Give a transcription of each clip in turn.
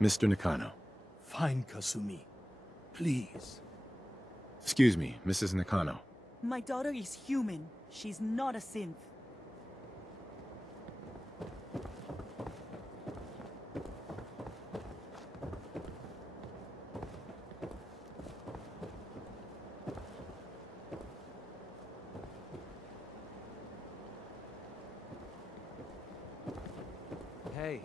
Mr. Nakano. Fine, Kasumi. Please. Excuse me, Mrs. Nakano. My daughter is human. She's not a synth. Hey.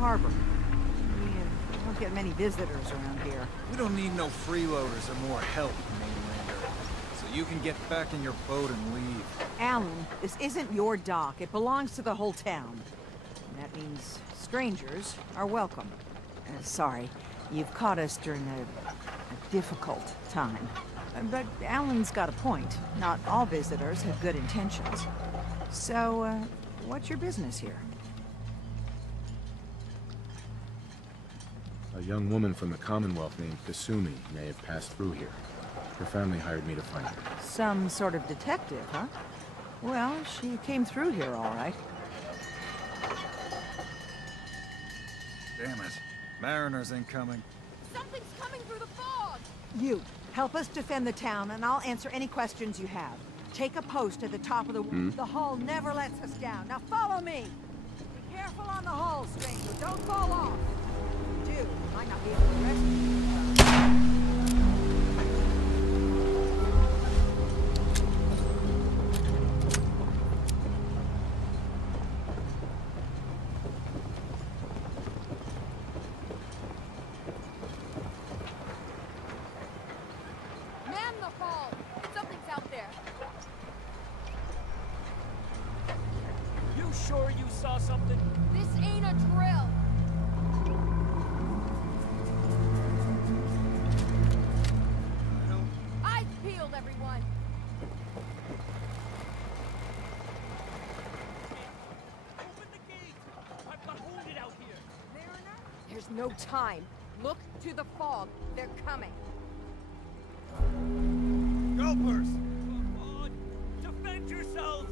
Harbor. We don't get many visitors around here. We don't need no freeloaders or more help, mainlander. So you can get back in your boat and leave. Alan, this isn't your dock. It belongs to the whole town. And that means strangers are welcome. Sorry, you've caught us during a difficult time. But Alan's got a point. Not all visitors have good intentions. So, what's your business here? A young woman from the Commonwealth named Kasumi may have passed through here. Her family hired me to find her. Some sort of detective, huh? Well, she came through here all right. Damn it. Mariners incoming. Something's coming through the fog! You, help us defend the town, and I'll answer any questions you have. Take a post at the top of the... The hull never lets us down. Now follow me! Be careful on the hull, stranger. Don't fall off. If you do, you might not be able to rescue you. Man the hull! Something's out there. You sure you saw something? This ain't a drill. Eyes peeled, everyone. Open the gate! I've got wounded out here. Mariner? There's no time. Look to the fog. They're coming. Gulpers! Come on! Defend yourselves!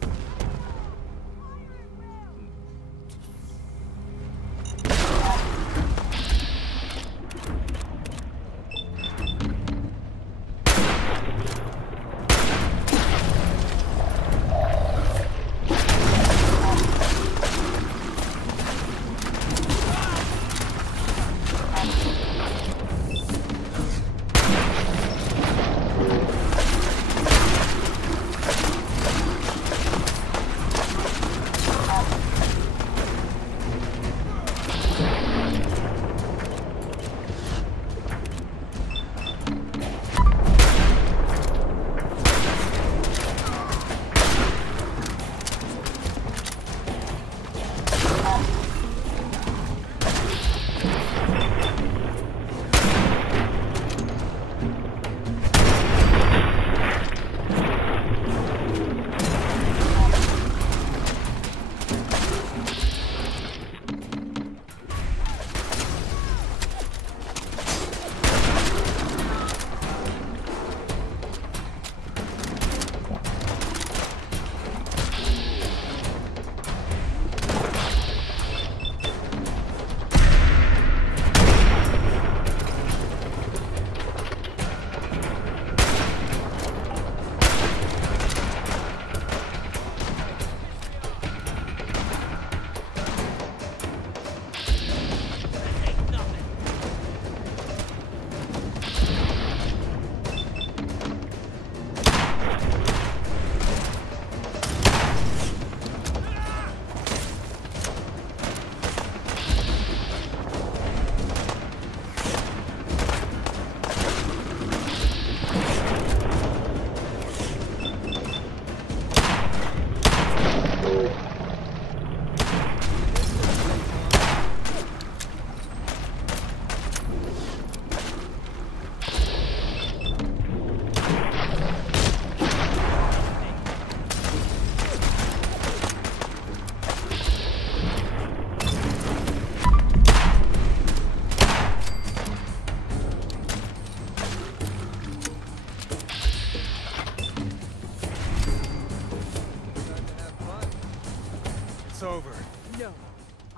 over. No.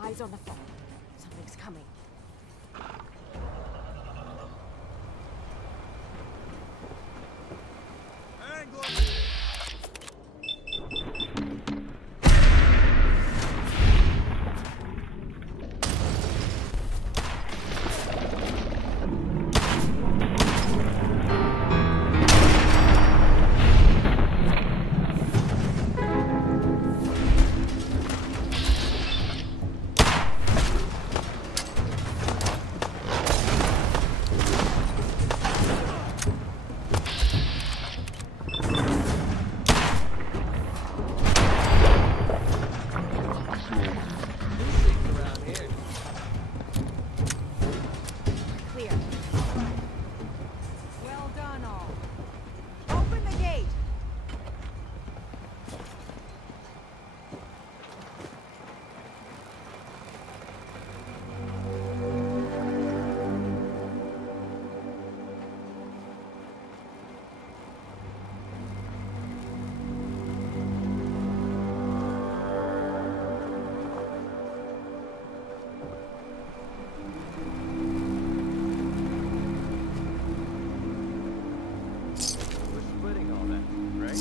Eyes on the phone. Something's coming. Clear. Well done, all. Open the gate! We're splitting all that, right?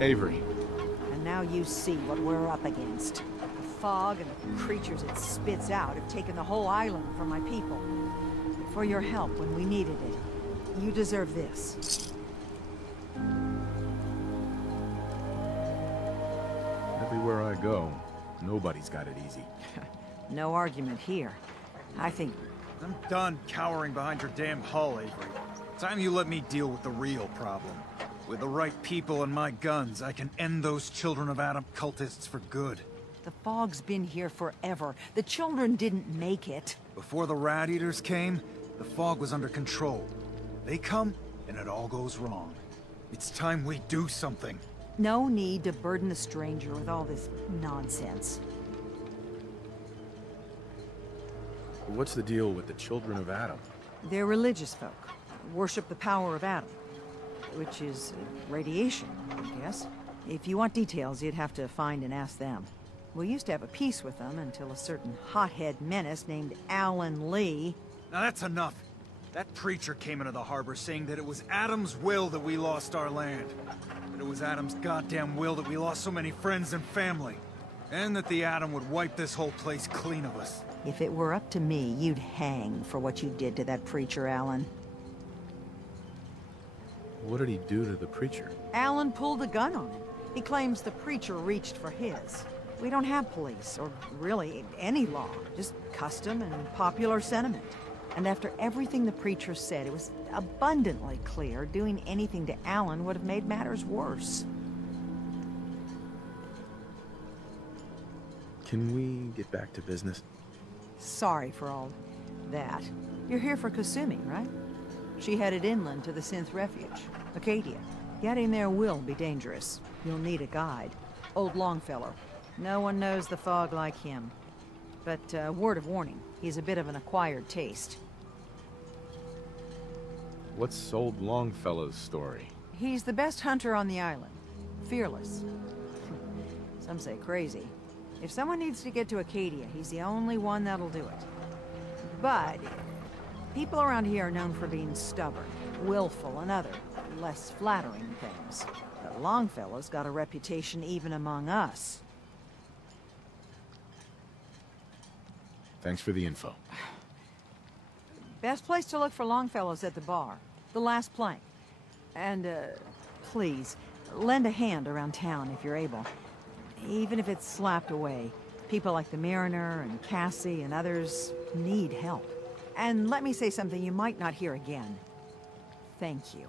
Avery, And now you see what we're up against. The fog and the creatures it spits out have taken the whole island from my people. For your help when we needed it, you deserve this. everywhere I go, nobody's got it easy. No argument here. I think I'm done cowering behind your damn hull, Avery. Time you let me deal with the real problem. With the right people and my guns, I can end those Children of Adam cultists for good. the fog's been here forever. The children didn't make it. Before the Rat Eaters came, the fog was under control. They come, and it all goes wrong. It's time we do something. No need to burden the stranger with all this nonsense. What's the deal with the Children of Adam? They're religious folk. Worship the power of Adam. Which is radiation, I guess. If you want details, you'd have to find and ask them. We used to have a peace with them until a certain hothead menace named Alan Lee... Now that's enough. That preacher came into the harbor saying that it was Adam's will that we lost our land. That it was Adam's goddamn will that we lost so many friends and family. And that the Atom would wipe this whole place clean of us. If it were up to me, you'd hang for what you did to that preacher, Alan. What did he do to the preacher? Alan pulled a gun on him. He claims the preacher reached for his. We don't have police, or really any law, just custom and popular sentiment. And after everything the preacher said, it was abundantly clear doing anything to Alan would have made matters worse. Can we get back to business? Sorry for all that. You're here for Kasumi, right? She headed inland to the synth refuge, Acadia. Getting there will be dangerous. You'll need a guide. Old Longfellow. No one knows the fog like him. But, word of warning, he's a bit of an acquired taste. What's old Longfellow's story? He's the best hunter on the island. Fearless. Some say crazy. If someone needs to get to Acadia, he's the only one that'll do it. But people around here are known for being stubborn, willful, and other, less flattering things. But Longfellow's got a reputation even among us. Thanks for the info. Best place to look for Longfellow's at the bar. The last plank. And, please, lend a hand around town if you're able. Even if it's slapped away. People like the Mariner and Cassie and others need help. And let me say something you might not hear again. Thank you.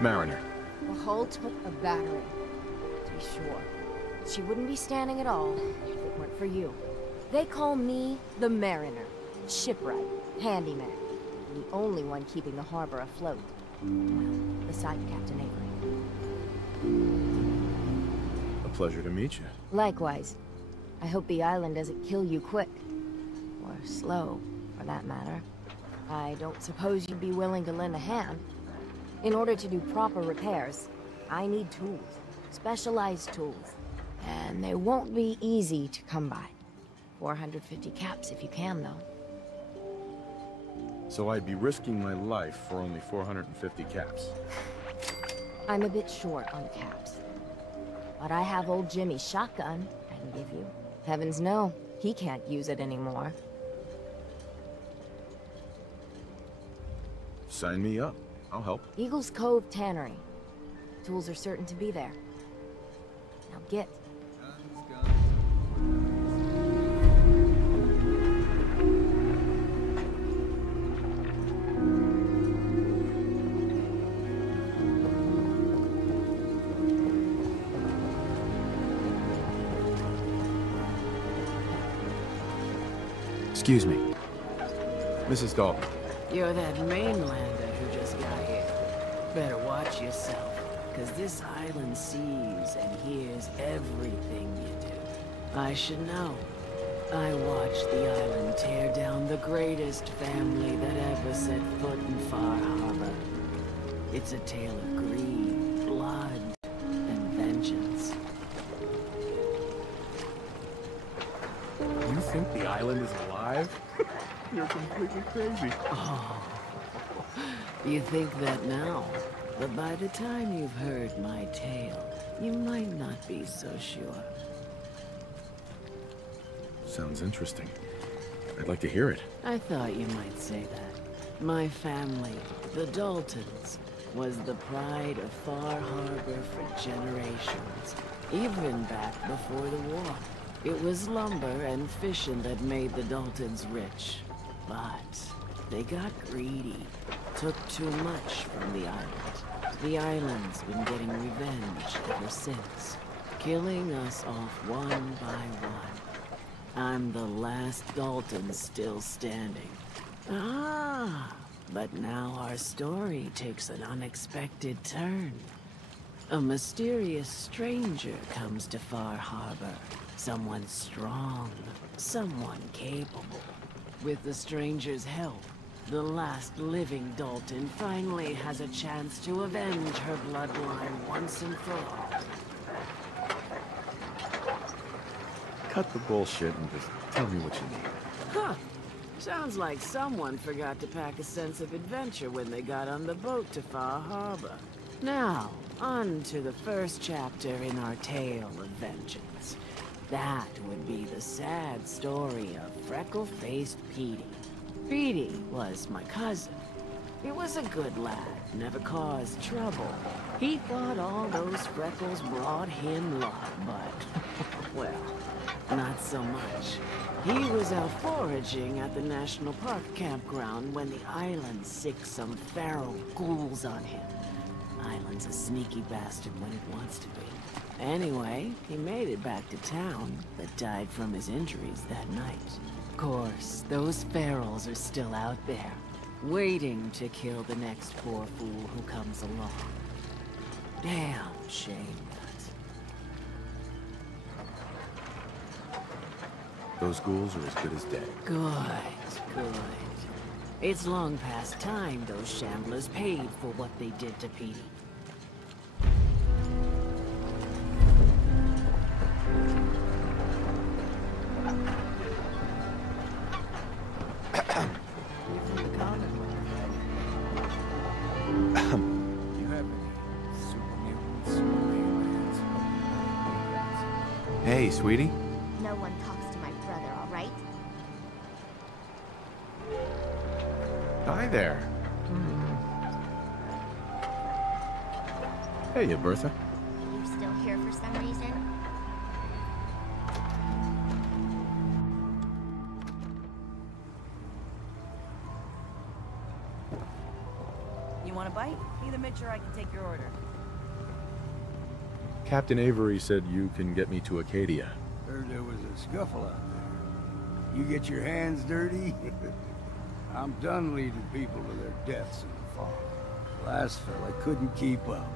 Mariner. The hull took a battering, to be sure. She wouldn't be standing at all if it weren't for you. They call me the Mariner. Shipwright, handyman. The only one keeping the harbor afloat. Well, beside Captain Avery. A pleasure to meet you. Likewise. I hope the island doesn't kill you quick. Or slow, for that matter. I don't suppose you'd be willing to lend a hand. In order to do proper repairs, I need tools. Specialized tools. And they won't be easy to come by. 450 caps if you can, though. So I'd be risking my life for only 450 caps. I'm a bit short on caps. But I have old Jimmy's shotgun I can give you. Heavens no, he can't use it anymore. Sign me up. I'll help. Eagle's Cove Tannery. Tools are certain to be there. Now get. Excuse me. Mrs. Dalton. You're that mainlander who just got here. Better watch yourself, because this island sees and hears everything you do. I should know. I watched the island tear down the greatest family that ever set foot in Far Harbor. It's a tale of greed, blood, and vengeance. You think the island is alive? You're completely crazy. Oh, you think that now, but by the time you've heard my tale, you might not be so sure. Sounds interesting. I'd like to hear it. I thought you might say that. My family, the Daltons, was the pride of Far Harbor for generations, even back before the war. It was lumber and fishing that made the Daltons rich. But they got greedy, took too much from the island. The island's been getting revenge ever since, killing us off one by one. I'm the last Dalton still standing. Ah, but now our story takes an unexpected turn. A mysterious stranger comes to Far Harbor. Someone strong, someone capable. With the stranger's help, the last living Dalton finally has a chance to avenge her bloodline once and for all. Cut the bullshit and just tell me what you need. Huh. Sounds like someone forgot to pack a sense of adventure when they got on the boat to Far Harbor. Now, on to the first chapter in our tale of vengeance. That would be the sad story of freckle-faced Petey. Petey was my cousin. He was a good lad, never caused trouble. He thought all those freckles brought him luck, but, well, not so much. He was out foraging at the National Park campground when the island sicked some feral ghouls on him. Island's a sneaky bastard when it wants to be. Anyway, he made it back to town, but died from his injuries that night. Of course, those ferals are still out there, waiting to kill the next poor fool who comes along. Damn shame that. Those ghouls are as good as dead. Good. It's long past time those shamblers paid for what they did to Petey. You have any super mutants or aliens? Hey, sweetie. No one talks to my brother, all right? Hi there. Hey, Bertha. You still here for some reason? You want a bite? Need a Mitch or I can take your order. Captain Avery said you can get me to Acadia. Heard there was a scuffle out there. You get your hands dirty? I'm done leading people to their deaths in the fog. Last fella couldn't keep up.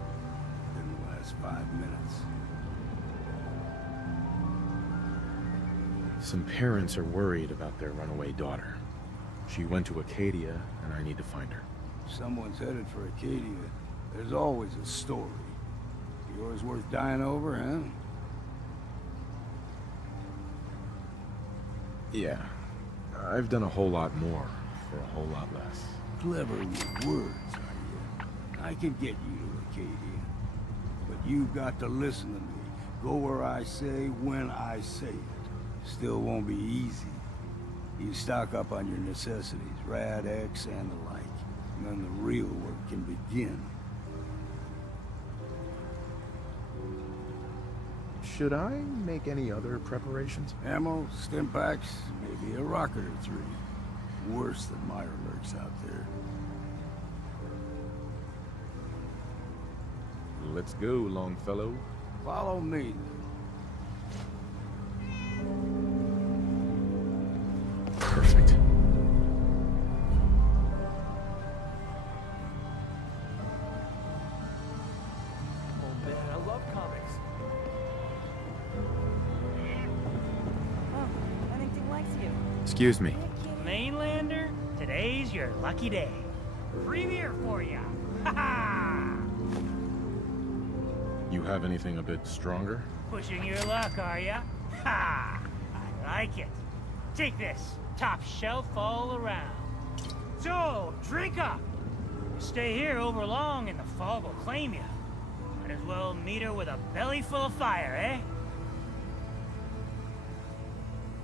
Didn't last 5 minutes. Some parents are worried about their runaway daughter. She went to Acadia, and I need to find her. Someone's headed for Acadia. There's always a story. Yours worth dying over, huh? Yeah. I've done a whole lot more for a whole lot less. Clever with words, are you? I can get you to Acadia. But you've got to listen to me. Go where I say, when I say it. Still won't be easy. You stock up on your necessities, Rad X and the like. And then the real work can begin. Should I make any other preparations? Ammo, stim packs, maybe a rocket or 3. Worse than Meyer lurks out there. Let's go, Longfellow. Follow me. Perfect. Oh man, I love comics. Oh, Huntington likes you. Excuse me. Mainlander, today's your lucky day. Free beer for ya. Ha ha! You have anything a bit stronger? Pushing your luck, are ya? Ha! I like it. Take this. Top shelf all around. So, drink up. You stay here over long and the fog will claim you. Might as well meet her with a belly full of fire, eh?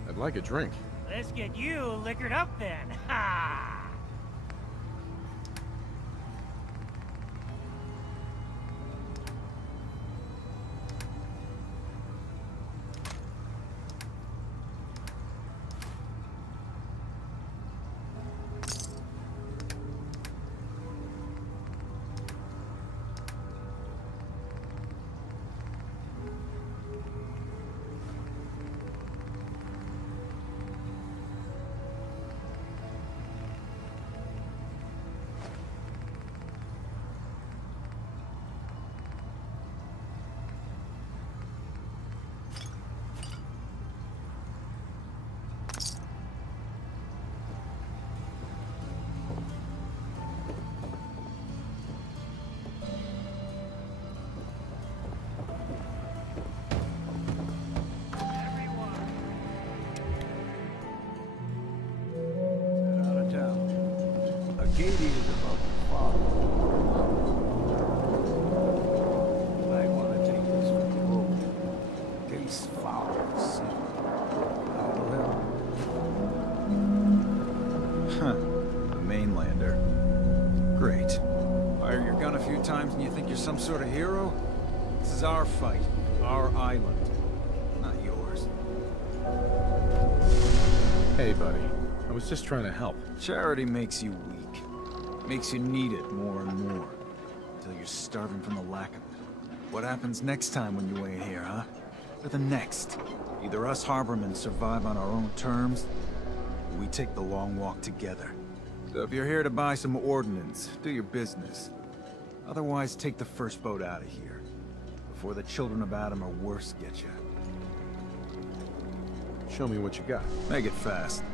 I'd like a drink. Let's get you liquored up then. Ha! Katie is above the fog. You might want to take this from the road. Tastes foul and sick. How the hell? Huh. The mainlander. Great. Fire your gun a few times and you think you're some sort of hero? This is our fight. Our island. Not yours. Hey, buddy. I was just trying to help. Charity makes you weak. Makes you need it more and more. Until you're starving from the lack of it. What happens next time when you ain't here, huh? Or the next? Either us harbormen survive on our own terms, or we take the long walk together. So if you're here to buy some ordnance, do your business. Otherwise, take the first boat out of here. Before the children of Adam or worse get you. Show me what you got. Make it fast.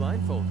blindfolded.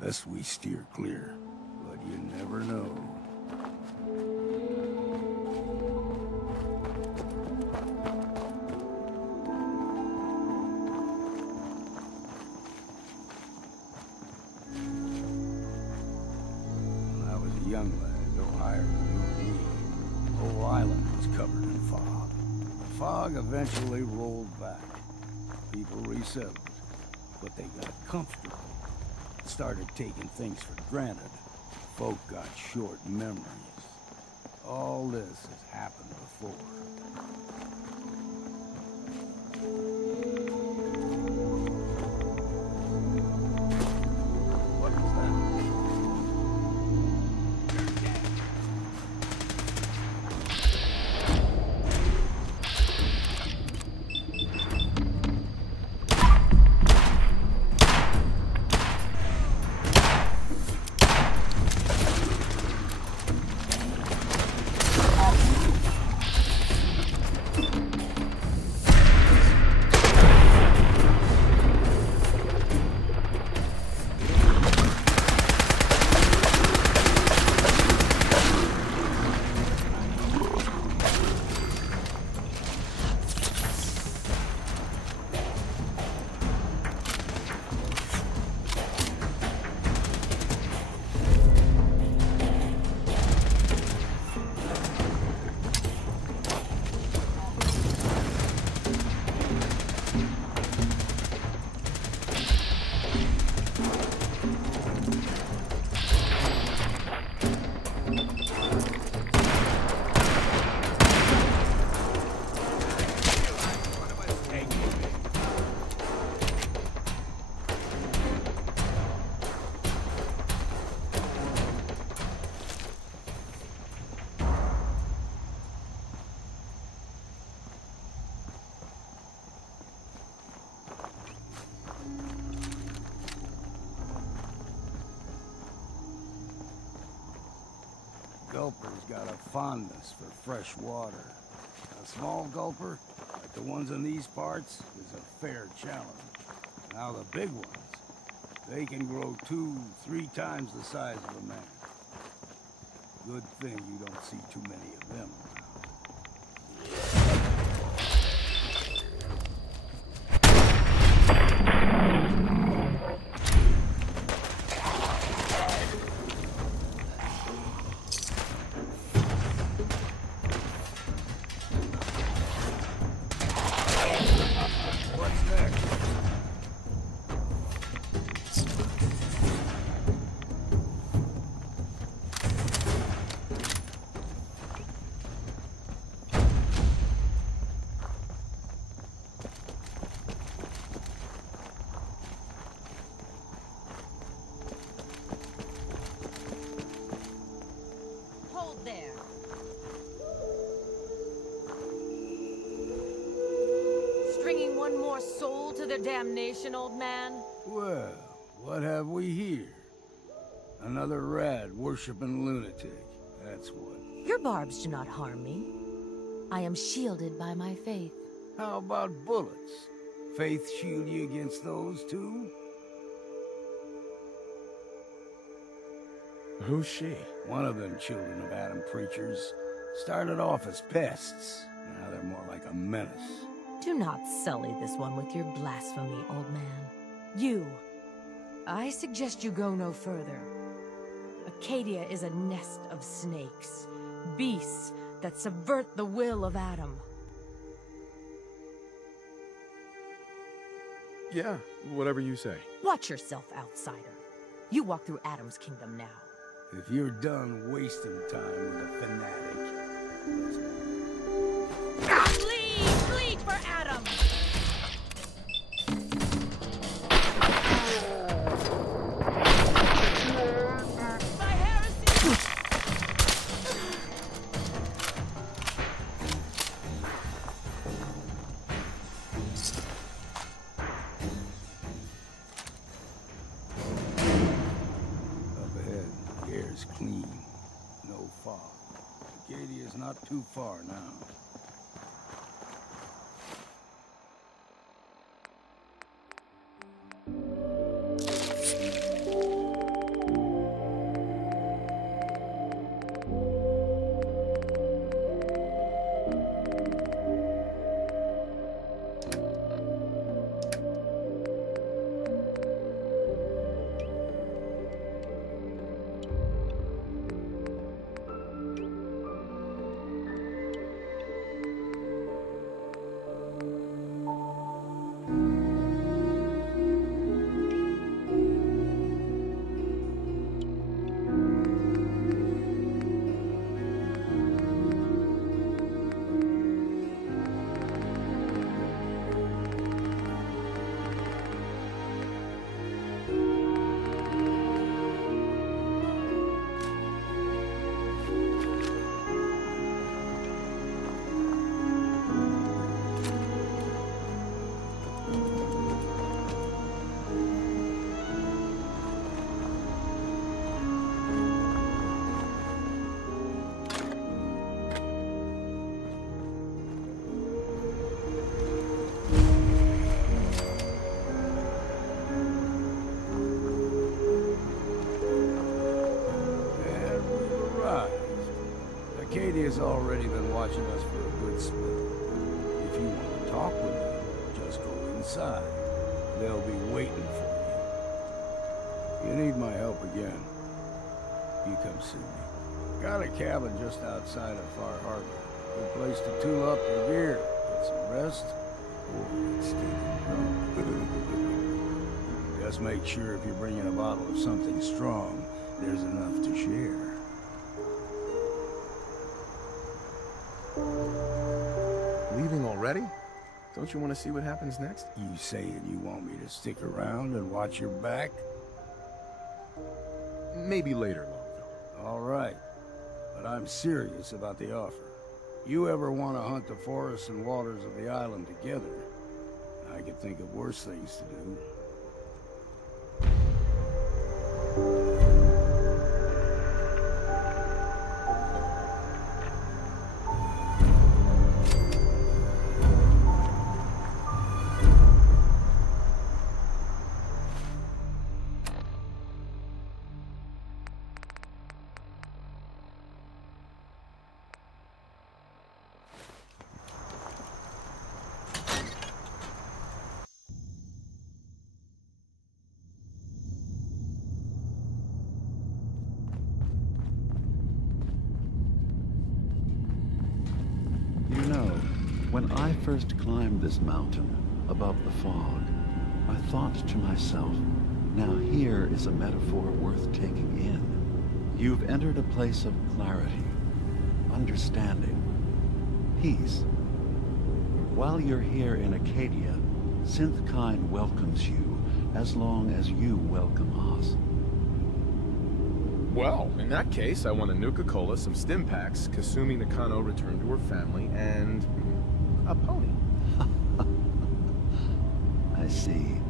Best we steer clear, but you never know. When I was a young lad, no higher than you and me, the whole island was covered in fog. The fog eventually rolled back. People resettled, but they got comfortable. started taking things for granted, folk got short memories. All this has happened before. What was that? Gulper's got a fondness for fresh water. A small gulper, like the ones in these parts, is a fair challenge. Now the big ones, they can grow 2-3 times the size of a man. Good thing you don't see too many of them around. Stringing one more soul to their damnation, old man? Well, what have we here? Another rad worshipping lunatic, that's what. Your barbs do not harm me. I am shielded by my faith. How about bullets? Faith shield you against those too? Who's she? One of them children of Adam preachers. Started off as pests. Now they're more like a menace. Do not sully this one with your blasphemy, old man. You. I suggest you go no further. Acadia is a nest of snakes. Beasts that subvert the will of Adam. Yeah, whatever you say. Watch yourself, outsider. You walk through Adam's kingdom now. If you're done wasting time with a fanatic... Bleed! Bleed for Adam! My heresy! Up ahead, the air's clean. No fog. Acadia's not too far now. guy's already been watching us for a good spell. If you want to talk with them, just go inside. They'll be waiting for you. You need my help again, you come see me. Got a cabin just outside of Far Harbor. Good place to tool up your gear, get some rest, or get stinking drunk. Just make sure if you're bringing a bottle of something strong, there's enough to share. Leaving already? Don't you want to see what happens next? You saying you want me to stick around and watch your back? Maybe later, Longfellow. All right. But I'm serious about the offer. You ever want to hunt the forests and waters of the island together, I could think of worse things to do. When I first climbed this mountain above the fog, I thought to myself, now here is a metaphor worth taking in. You've entered a place of clarity, understanding, peace. While you're here in Acadia, Synthkind welcomes you as long as you welcome us. Well, in that case, I want a Nuka-Cola, some stim packs, Kasumi Nakano returned to her family, and a pony. I see.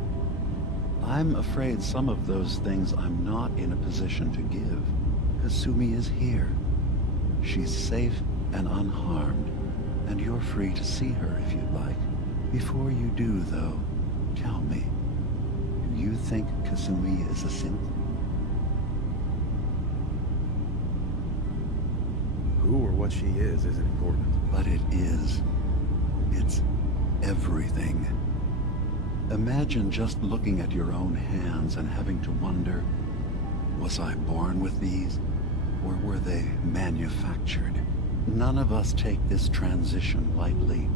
I'm afraid some of those things I'm not in a position to give. Kasumi is here. She's safe and unharmed, and you're free to see her if you'd like. Before you do, though, tell me, do you think Kasumi is a synth? Who or what she is isn't important. But it is. It's everything. Imagine just looking at your own hands and having to wonder, was I born with these, or were they manufactured? None of us take this transition lightly.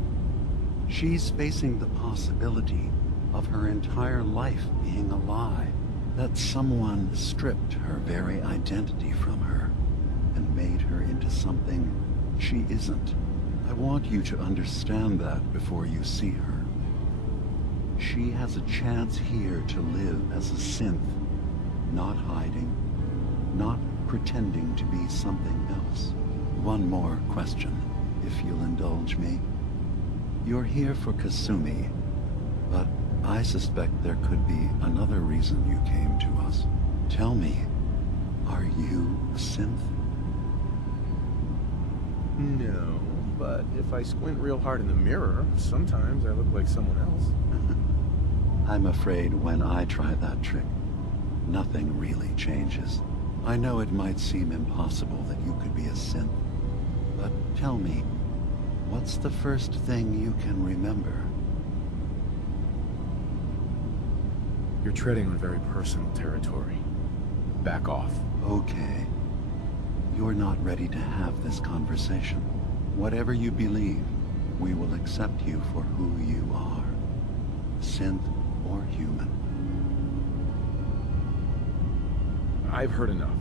She's facing the possibility of her entire life being a lie, that someone stripped her very identity from her and made her into something she isn't. I want you to understand that before you see her. She has a chance here to live as a synth, not hiding, not pretending to be something else. One more question, if you'll indulge me. You're here for Kasumi, but I suspect there could be another reason you came to us. Tell me, are you a synth? No, but if I squint real hard in the mirror, sometimes I look like someone else. I'm afraid when I try that trick, nothing really changes. I know it might seem impossible that you could be a synth, but tell me, what's the first thing you can remember? You're treading on very personal territory. Back off. Okay. You're not ready to have this conversation. Whatever you believe, we will accept you for who you are. Synth or human. I've heard enough.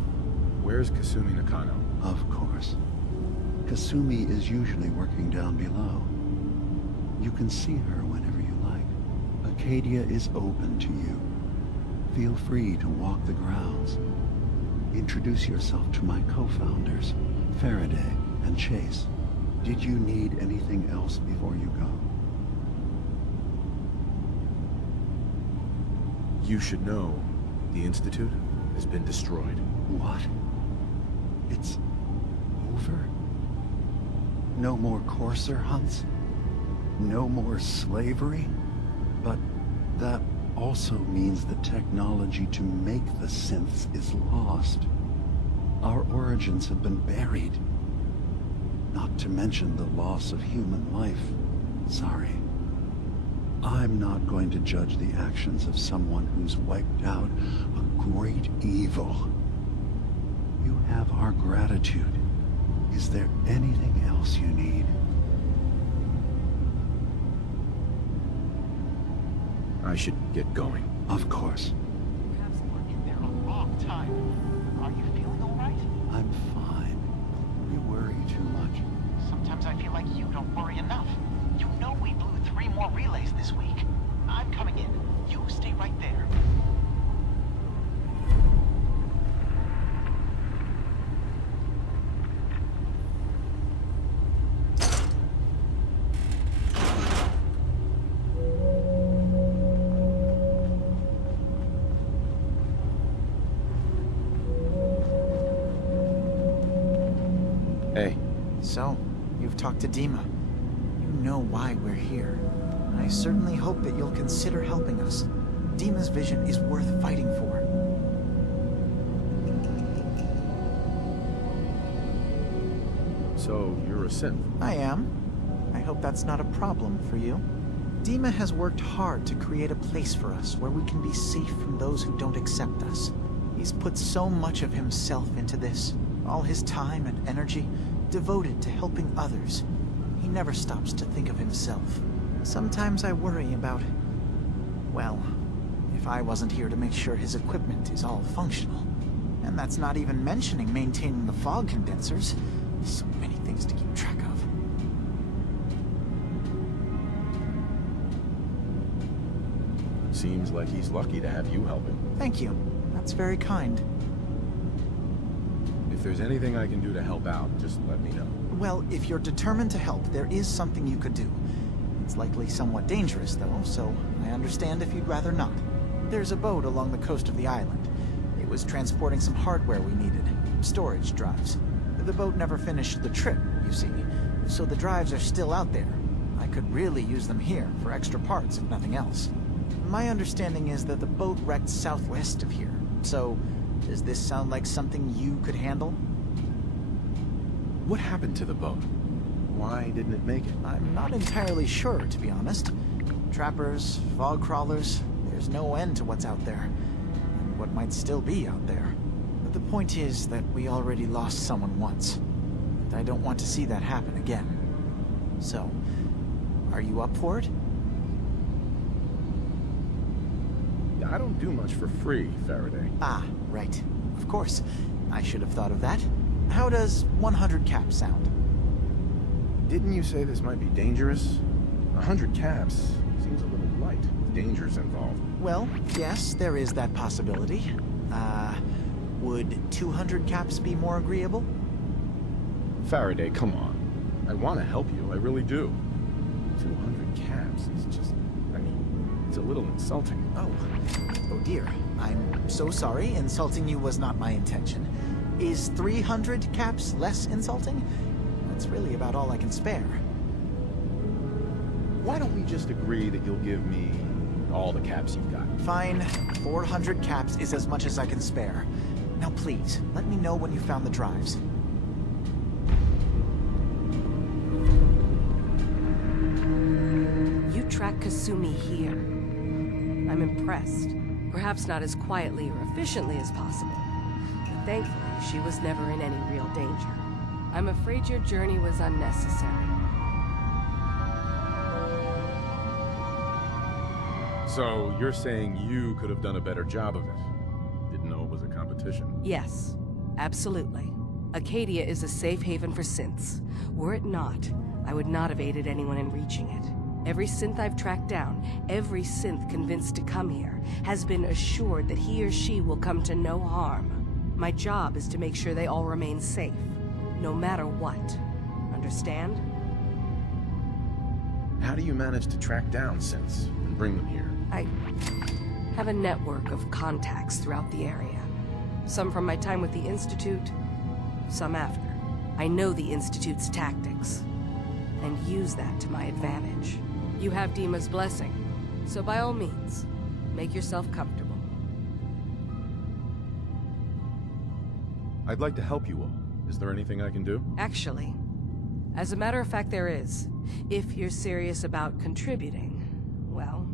Where's Kasumi Nakano? Of course. Kasumi is usually working down below. You can see her whenever you like. Acadia is open to you. Feel free to walk the grounds. Introduce yourself to my co-founders, Faraday and Chase. Did you need anything else before you go? You should know, the Institute has been destroyed. What? It's over? No more courser hunts? No more slavery? But that also means the technology to make the synths is lost. Our origins have been buried. not to mention the loss of human life. Sorry. I'm not going to judge the actions of someone who's wiped out a great evil. You have our gratitude. Is there anything else you need? I should get going. Of course. You have someone in there a long time. Are you feeling all right? I'm fine. You worry too much. Sometimes I feel like you don't worry enough. You know we blew 3 more relays this week. I'm coming in. You stay right there. Hey. So, you've talked to Dima. You know why we're here. I certainly hope that you'll consider helping us. Dima's vision is worth fighting for. So, you're a synth? I am. I hope that's not a problem for you. Dima has worked hard to create a place for us where we can be safe from those who don't accept us. He's put so much of himself into this, all his time and energy devoted to helping others. He never stops to think of himself. Sometimes I worry about, well, if I wasn't here to make sure his equipment is all functional. And that's not even mentioning maintaining the fog condensers. So many things to keep track of. Seems like he's lucky to have you help him. Thank you. That's very kind. If there's anything I can do to help out, just let me know. Well, if you're determined to help, there is something you could do. It's likely somewhat dangerous, though, so I understand if you'd rather not. There's a boat along the coast of the island. It was transporting some hardware we needed. Storage drives. The boat never finished the trip, you see, so the drives are still out there. I could really use them here for extra parts, if nothing else. My understanding is that the boat wrecked southwest of here, so does this sound like something you could handle? What happened to the boat? Why didn't it make it? I'm not entirely sure, to be honest. Trappers, fog crawlers, there's no end to what's out there. And what might still be out there. But the point is that we already lost someone once. And I don't want to see that happen again. So, are you up for it? I don't do much for free, Faraday. Ah, right. Of course. I should have thought of that. How does 100 caps sound? Didn't you say this might be dangerous? 100 caps seems a little light. Danger's involved. Well, yes, there is that possibility. Would 200 caps be more agreeable? Faraday, come on. I want to help you, I really do. 200 caps is just... I mean, it's a little insulting. Oh dear. I'm so sorry. Insulting you was not my intention. Is 300 caps less insulting? That's really about all I can spare. Why don't we just agree that you'll give me all the caps you've got? Fine. 400 caps is as much as I can spare. Now please, let me know when you found the drives. You track Kasumi here. I'm impressed. Perhaps not as quietly or efficiently as possible. But thankfully, she was never in any real danger. I'm afraid your journey was unnecessary. So, you're saying you could have done a better job of it? Didn't know it was a competition? Yes, absolutely. Acadia is a safe haven for synths. Were it not, I would not have aided anyone in reaching it. Every synth I've tracked down, every synth convinced to come here, has been assured that he or she will come to no harm. My job is to make sure they all remain safe, no matter what. Understand? How do you manage to track down synths and bring them here? I have a network of contacts throughout the area. Some from my time with the Institute, some after. I know the Institute's tactics, and use that to my advantage. You have Dima's blessing, so by all means, make yourself comfortable. I'd like to help you all. Is there anything I can do? Actually, As a matter of fact, there is. If you're serious about contributing, well,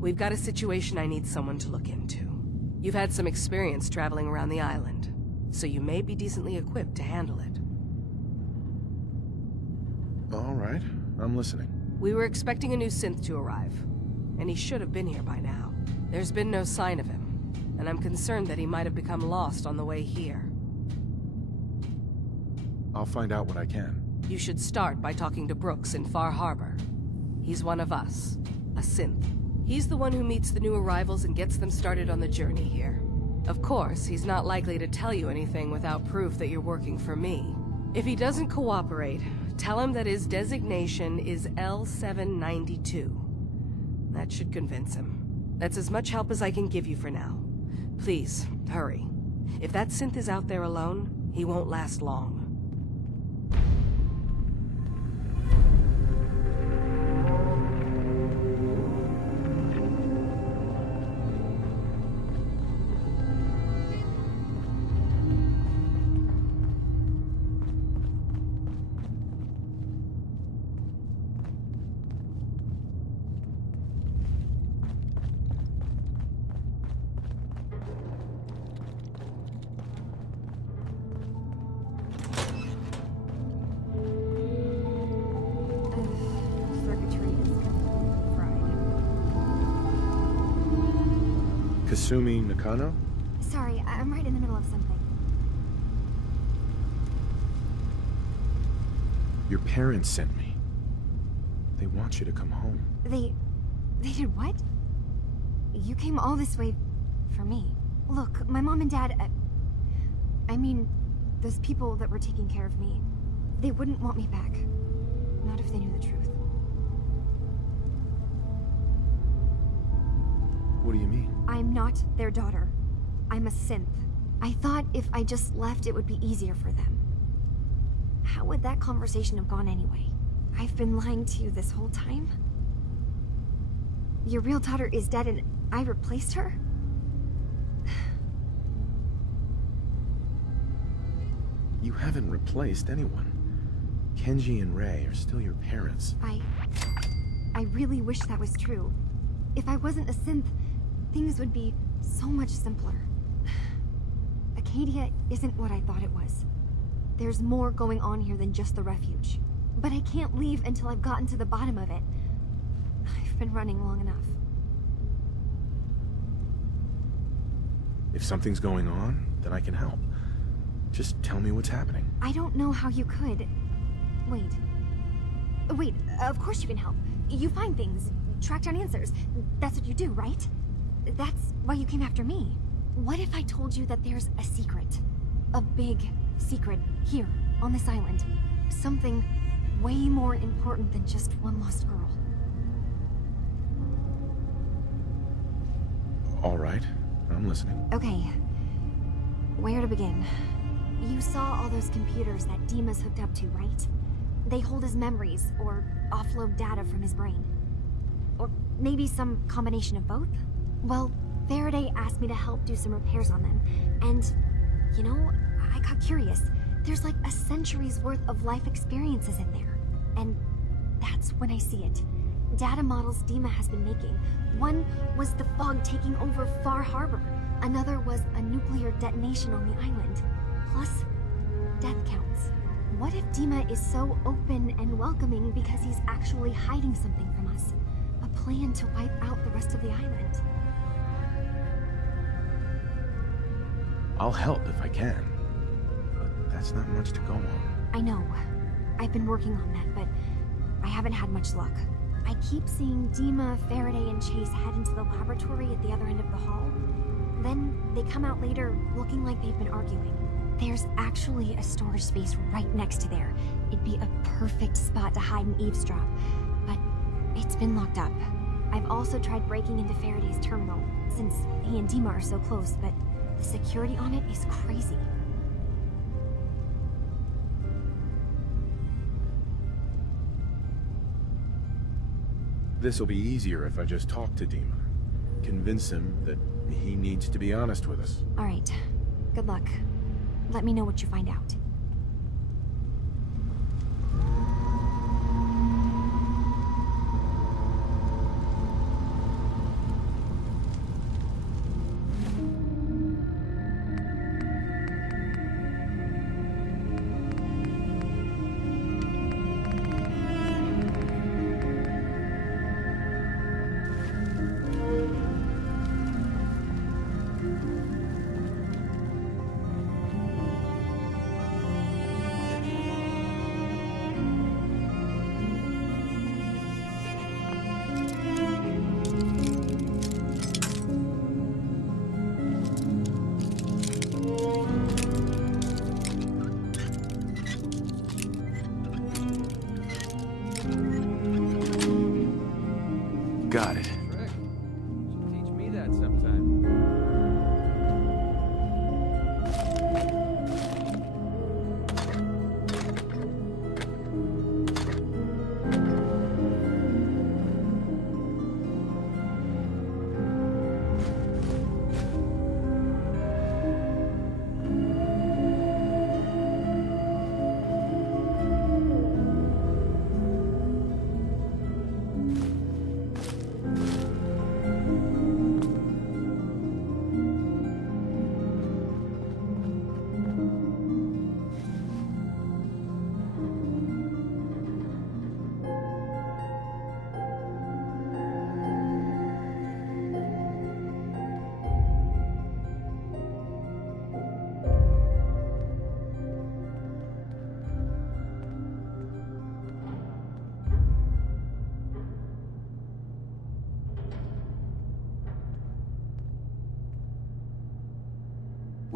we've got a situation I need someone to look into. You've had some experience traveling around the island, so you may be decently equipped to handle it. All right, I'm listening. We were expecting a new synth to arrive, and he should have been here by now. There's been no sign of him, and I'm concerned that he might have become lost on the way here. I'll find out what I can. You should start by talking to Brooks in Far Harbor. He's one of us, a synth. He's the one who meets the new arrivals and gets them started on the journey here. Of course, he's not likely to tell you anything without proof that you're working for me. If he doesn't cooperate, tell him that his designation is L792. That should convince him. That's as much help as I can give you for now. Please, hurry. If that synth is out there alone, he won't last long. Kasumi Nakano? Sorry, I'm right in the middle of something. Your parents sent me. They want you to come home. They did what? You came all this way for me. Look, my mom and dad, I mean, those people that were taking care of me, they wouldn't want me back. Not if they knew the truth. What do you mean? I'm not their daughter. I'm a synth. I thought if I just left, it would be easier for them. How would that conversation have gone anyway? I've been lying to you this whole time? Your real daughter is dead and I replaced her? You haven't replaced anyone. Kenji and Rei are still your parents. I really wish that was true. If I wasn't a synth, things would be so much simpler. Acadia isn't what I thought it was. There's more going on here than just the refuge. But I can't leave until I've gotten to the bottom of it. I've been running long enough. If something's going on, then I can help. Just tell me what's happening. I don't know how you could. Wait, of course you can help. You find things, track down answers. That's what you do, right? That's why you came after me. What if I told you that there's a secret? A big secret here, on this island. Something way more important than just one lost girl. All right, I'm listening. Okay. Where to begin? You saw all those computers that Dima's hooked up to, right? They hold his memories, or offload data from his brain. Or maybe some combination of both? Well, Faraday asked me to help do some repairs on them, and, you know, I got curious. There's like a century's worth of life experiences in there. And that's when I see it. Data models Dima has been making. One was the fog taking over Far Harbor. Another was a nuclear detonation on the island. Plus, death counts. What if Dima is so open and welcoming because he's actually hiding something from us? A plan to wipe out the rest of the island. I'll help if I can. But that's not much to go on. I know. I've been working on that, but I haven't had much luck. I keep seeing Dima, Faraday, and Chase head into the laboratory at the other end of the hall. Then they come out later looking like they've been arguing. There's actually a storage space right next to there. It'd be a perfect spot to hide and eavesdrop, but it's been locked up. I've also tried breaking into Faraday's terminal, since he and Dima are so close, but the security on it is crazy. This'll be easier if I just talk to Dima. Convince him that he needs to be honest with us. All right. Good luck. Let me know what you find out.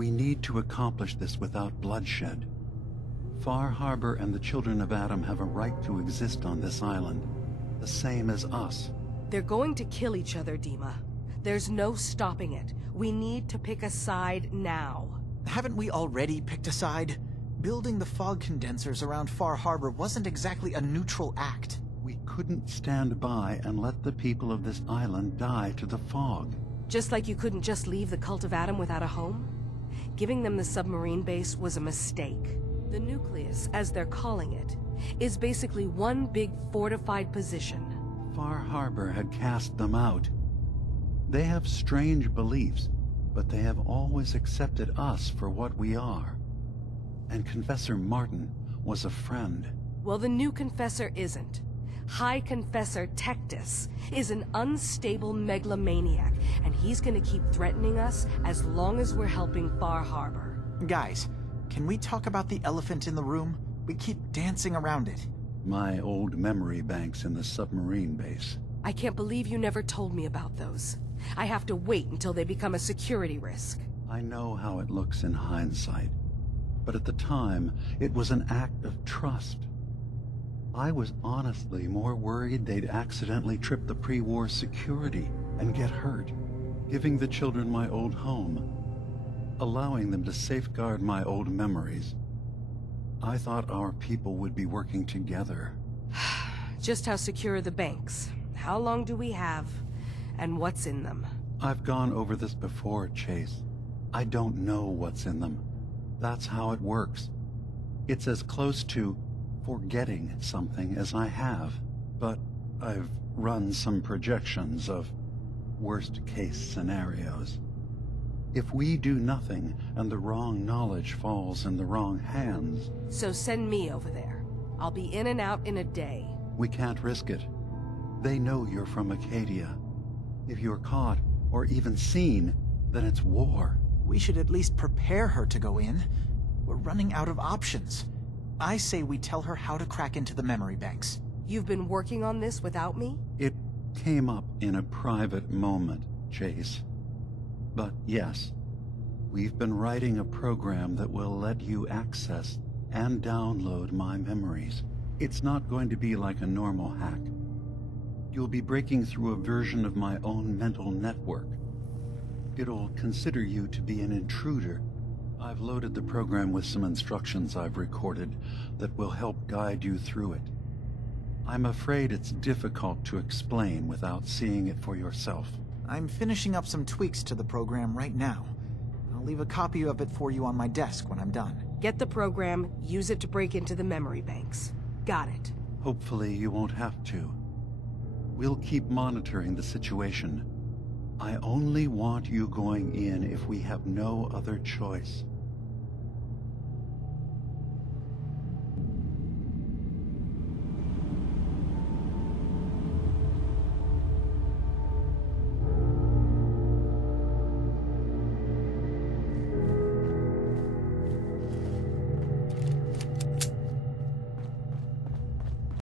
We need to accomplish this without bloodshed. Far Harbor and the children of Adam have a right to exist on this island, the same as us. They're going to kill each other, Dima. There's no stopping it. We need to pick a side now. Haven't we already picked a side? Building the fog condensers around Far Harbor wasn't exactly a neutral act. We couldn't stand by and let the people of this island die to the fog. Just like you couldn't just leave the Cult of Adam without a home? Giving them the submarine base was a mistake. The nucleus, as they're calling it, is basically one big fortified position. Far Harbor had cast them out. They have strange beliefs, but they have always accepted us for what we are. And Confessor Martin was a friend. Well, the new Confessor isn't. High Confessor Tectus is an unstable megalomaniac, and he's gonna keep threatening us as long as we're helping Far Harbor. Guys, can we talk about the elephant in the room? We keep dancing around it. My old memory banks in the submarine base. I can't believe you never told me about those. I have to wait until they become a security risk. I know how it looks in hindsight, but at the time, it was an act of trust. I was honestly more worried they'd accidentally trip the pre-war security and get hurt, giving the children my old home, allowing them to safeguard my old memories. I thought our people would be working together. Just how secure are the banks? How long do we have? And what's in them? I've gone over this before, Chase. I don't know what's in them. That's how it works. It's as close to forgetting something as I have. But I've run some projections of worst-case scenarios. If we do nothing and the wrong knowledge falls in the wrong hands... So send me over there. I'll be in and out in a day. We can't risk it. They know you're from Acadia. If you're caught, or even seen, then it's war. We should at least prepare her to go in. We're running out of options. I say we tell her how to crack into the memory banks. You've been working on this without me? It came up in a private moment, Chase. But yes, we've been writing a program that will let you access and download my memories. It's not going to be like a normal hack. You'll be breaking through a version of my own mental network. It'll consider you to be an intruder. I've loaded the program with some instructions I've recorded that will help guide you through it. I'm afraid it's difficult to explain without seeing it for yourself. I'm finishing up some tweaks to the program right now. I'll leave a copy of it for you on my desk when I'm done. Get the program, use it to break into the memory banks. Got it. Hopefully you won't have to. We'll keep monitoring the situation. I only want you going in if we have no other choice.